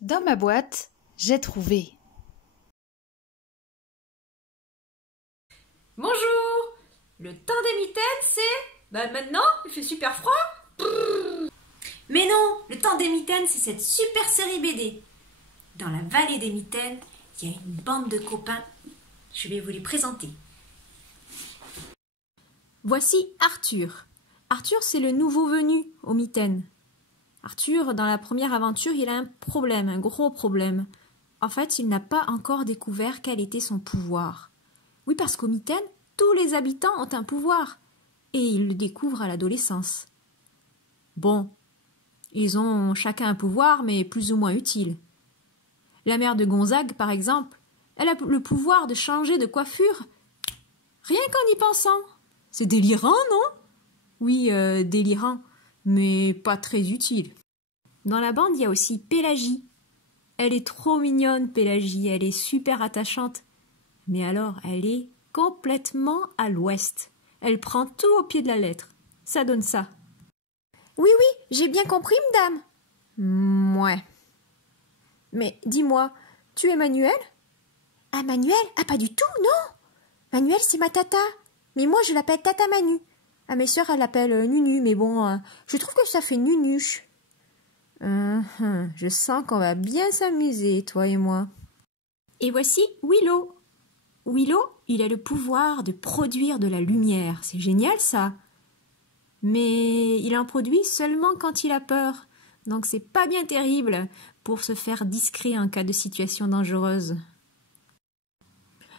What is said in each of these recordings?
Dans ma boîte, j'ai trouvé. Bonjour! Le temps des mitaines, c'est... maintenant, il fait super froid. Mais non, le temps des mitaines, c'est cette super série BD. Dans la vallée des mitaines, il y a une bande de copains. Je vais vous les présenter. Voici Arthur. Arthur, c'est le nouveau venu aux mitaines. Arthur, dans la première aventure, il a un problème, un gros problème. En fait, il n'a pas encore découvert quel était son pouvoir. Oui, parce qu'aux mitaines, tous les habitants ont un pouvoir. Et ils le découvrent à l'adolescence. Bon, ils ont chacun un pouvoir, mais plus ou moins utile. La mère de Gonzague, par exemple, elle a le pouvoir de changer de coiffure rien qu'en y pensant. C'est délirant, non? Oui, délirant, mais pas très utile. Dans la bande, il y a aussi Pélagie. Elle est trop mignonne, Pélagie, elle est super attachante. Mais alors, elle est complètement à l'ouest. Elle prend tout au pied de la lettre. Ça donne ça. Oui, j'ai bien compris, madame. Ouais. Mais dis-moi, tu es Manuel? Ah, Manuel? Ah, pas du tout, non. Manuel, c'est ma tata. Mais moi, je l'appelle Tata Manu. Ah, mes sœurs, elles l'appellent Nunu, mais bon, je trouve que ça fait nunuche. Je sens qu'on va bien s'amuser, toi et moi. Et voici Willow. Willow, il a le pouvoir de produire de la lumière. C'est génial, ça. Mais il en produit seulement quand il a peur. Donc c'est pas bien terrible pour se faire discret en cas de situation dangereuse.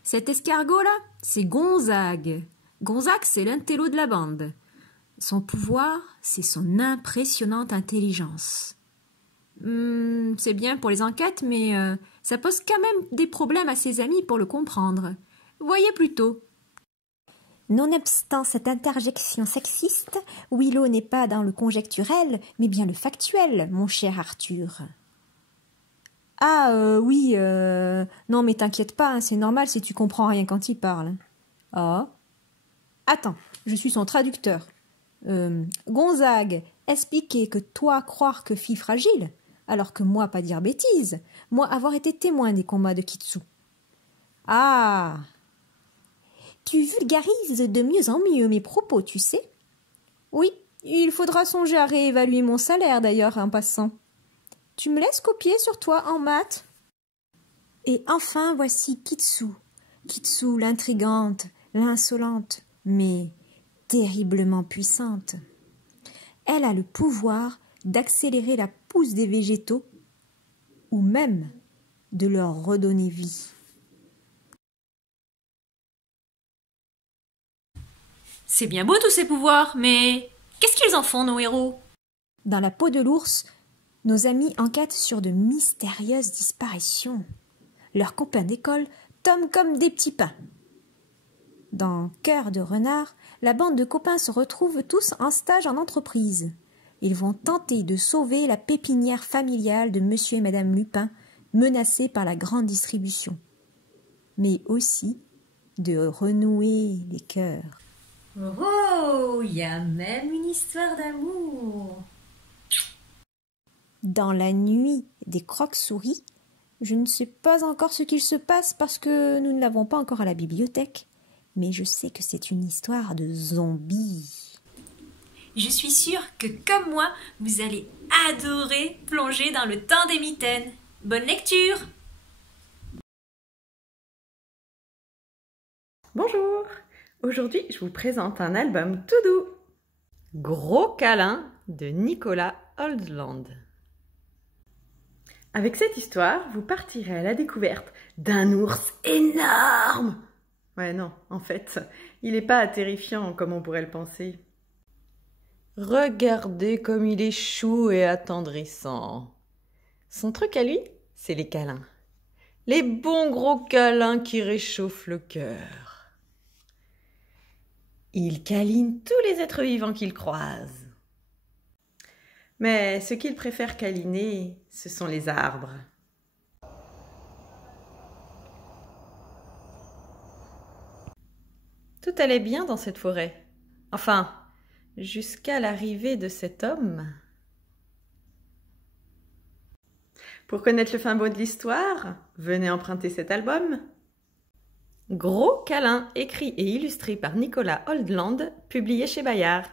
Cet escargot-là, c'est Gonzague. Gonzague, c'est l'intello de la bande. Son pouvoir, c'est son impressionnante intelligence. C'est bien pour les enquêtes, mais ça pose quand même des problèmes à ses amis pour le comprendre. Voyez plutôt. Nonobstant cette interjection sexiste, Willow n'est pas dans le conjecturel, mais bien le factuel, mon cher Arthur. Ah, oui, non mais t'inquiète pas, hein, c'est normal si tu comprends rien quand il parle. Ah. Attends, je suis son traducteur. Gonzague, expliquer que toi croire que fille fragile, alors que moi pas dire bêtise, moi avoir été témoin des combats de Kitsu. Ah. Tu vulgarises de mieux en mieux mes propos, tu sais. Oui, il faudra songer à réévaluer mon salaire d'ailleurs en passant. Tu me laisses copier sur toi en maths? Et enfin voici Kitsu. Kitsu, l'intrigante, l'insolente, mais terriblement puissante. Elle a le pouvoir d'accélérer la pousse des végétaux ou même de leur redonner vie. C'est bien beau tous ces pouvoirs, mais qu'est-ce qu'ils en font, nos héros? Dans la peau de l'ours, nos amis enquêtent sur de mystérieuses disparitions. Leurs copains d'école tombent comme des petits pains. Dans Cœur de renard, la bande de copains se retrouve tous en stage en entreprise. Ils vont tenter de sauver la pépinière familiale de Monsieur et Madame Lupin, menacée par la grande distribution. Mais aussi de renouer les cœurs. Oh, il y a même une histoire d'amour. Dans la nuit des croques-souris, je ne sais pas encore ce qu'il se passe parce que nous ne l'avons pas encore à la bibliothèque, mais je sais que c'est une histoire de zombies. Je suis sûre que, comme moi, vous allez adorer plonger dans le temps des mitaines. Bonne lecture! Bonjour! Aujourd'hui, je vous présente un album tout doux. Gros câlin de Nicolas Oldland. Avec cette histoire, vous partirez à la découverte d'un ours énorme. Ouais, non, en fait, il n'est pas terrifiant comme on pourrait le penser. Regardez comme il est chou et attendrissant. Son truc à lui, c'est les câlins. Les bons gros câlins qui réchauffent le cœur. Il câline tous les êtres vivants qu'il croise. Mais ce qu'il préfère câliner, ce sont les arbres. Tout allait bien dans cette forêt. Enfin, jusqu'à l'arrivée de cet homme. Pour connaître le fin mot de l'histoire, venez emprunter cet album. Gros câlin, écrit et illustré par Nicolas Holdland, publié chez Bayard.